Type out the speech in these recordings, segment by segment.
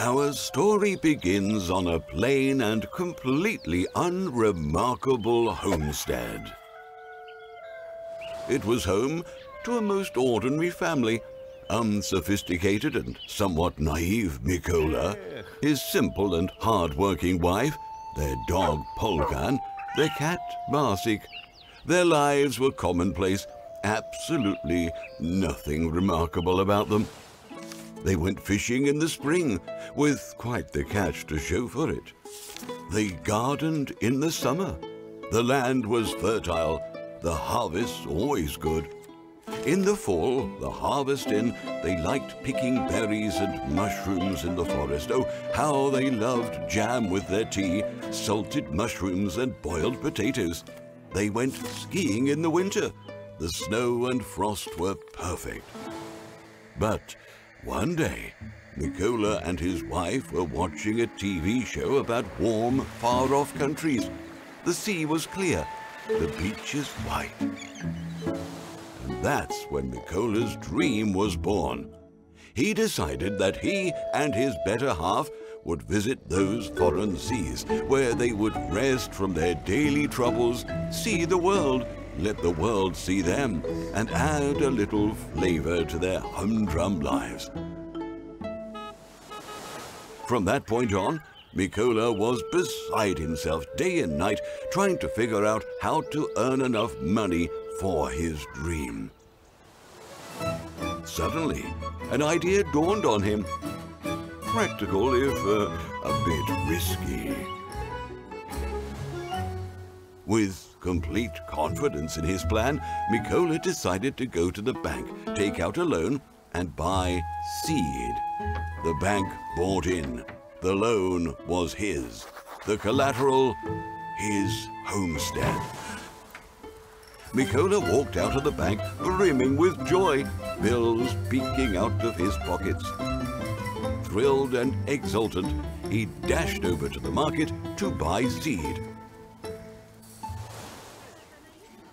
Our story begins on a plain and completely unremarkable homestead. It was home to a most ordinary family, unsophisticated and somewhat naive Mikola, his simple and hard-working wife, their dog Polkan, their cat Marsik. Their lives were commonplace, absolutely nothing remarkable about them. They went fishing in the spring, with quite the catch to show for it. They gardened in the summer. The land was fertile, the harvests always good. In the fall, the harvest in, they liked picking berries and mushrooms in the forest. Oh, how they loved jam with their tea, salted mushrooms and boiled potatoes. They went skiing in the winter. The snow and frost were perfect. But one day, Mikola and his wife were watching a TV show about warm, far-off countries. The sea was clear, the beaches white. And that's when Mikola's dream was born. He decided that he and his better half would visit those foreign seas, where they would rest from their daily troubles, see the world, let the world see them, and add a little flavor to their humdrum lives. From that point on, Mikola was beside himself day and night, trying to figure out how to earn enough money for his dream. Suddenly, an idea dawned on him. Practical, if a bit risky. With complete confidence in his plan, Mikola decided to go to the bank, take out a loan, and buy seed. The bank bought in. The loan was his. The collateral, his homestead. Mikola walked out of the bank, brimming with joy, bills peeking out of his pockets. Thrilled and exultant, he dashed over to the market to buy seed.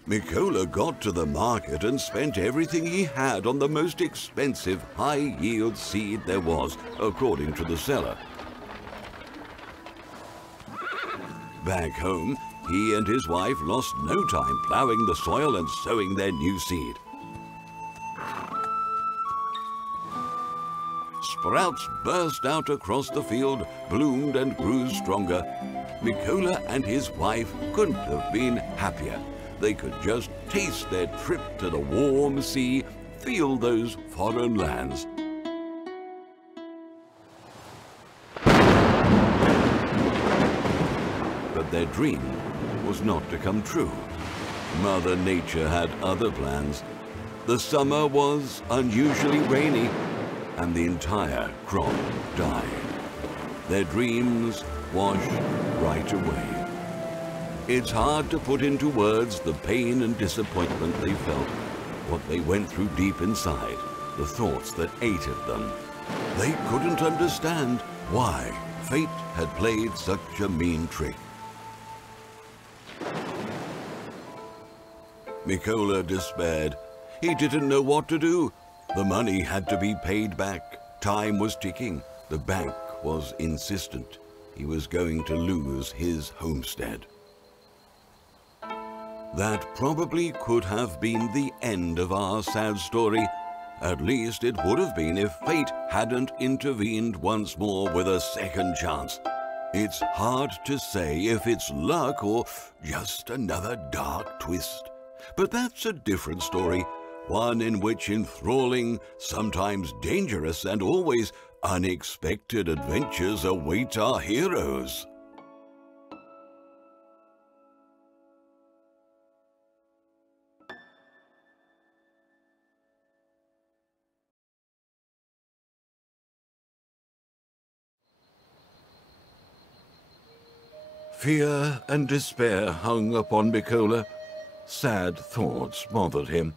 Mikola got to the market and spent everything he had on the most expensive, high-yield seed there was, according to the seller. Back home, he and his wife lost no time plowing the soil and sowing their new seed. Sprouts burst out across the field, bloomed and grew stronger. Mikola and his wife couldn't have been happier. They could just taste their trip to the warm sea, feel those foreign lands. But their dream was not to come true. Mother Nature had other plans. The summer was unusually rainy, and the entire crop died. Their dreams washed right away. It's hard to put into words the pain and disappointment they felt, what they went through deep inside, the thoughts that ate at them. They couldn't understand why fate had played such a mean trick. Mikola despaired. He didn't know what to do. The money had to be paid back. Time was ticking. The bank was insistent. He was going to lose his homestead. That probably could have been the end of our sad story. At least it would have been if fate hadn't intervened once more with a second chance. It's hard to say if it's luck or just another dark twist. But that's a different story, one in which enthralling, sometimes dangerous, and always unexpected adventures await our heroes. Fear and despair hung upon Mikola. Sad thoughts bothered him.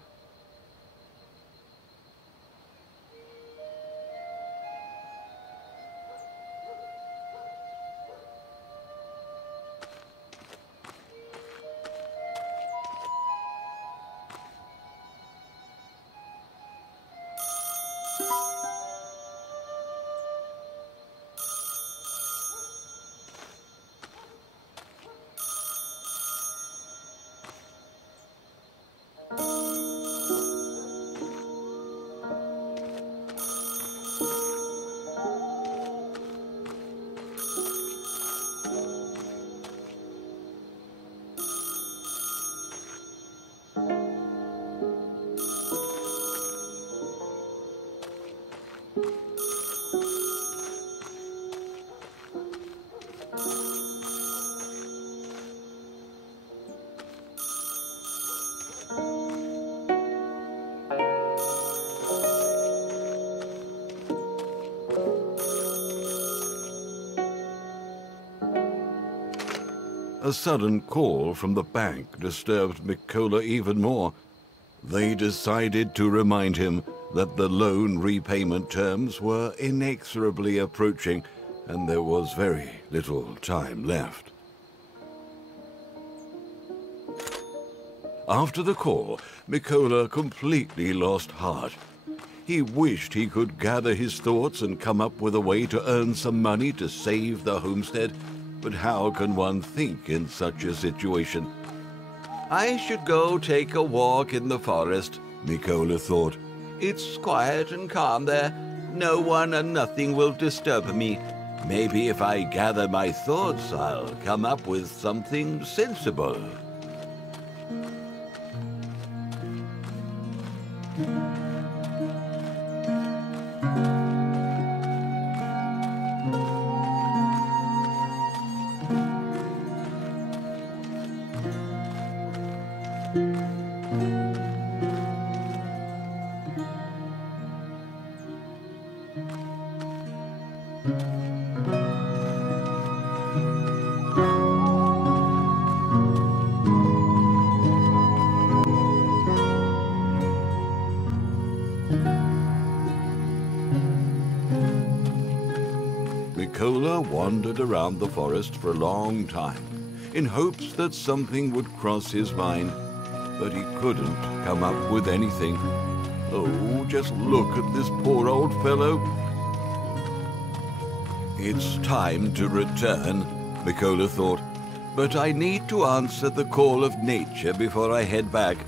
A sudden call from the bank disturbed Mikola even more. They decided to remind him that the loan repayment terms were inexorably approaching and there was very little time left. After the call, Mikola completely lost heart. He wished he could gather his thoughts and come up with a way to earn some money to save the homestead. But how can one think in such a situation? I should go take a walk in the forest, Mikola thought. It's quiet and calm there. No one and nothing will disturb me. Maybe if I gather my thoughts, I'll come up with something sensible. Mikola wandered around the forest for a long time, in hopes that something would cross his mind, but he couldn't come up with anything. Oh, just look at this poor old fellow. It's time to return, Mikola thought, but I need to answer the call of nature before I head back.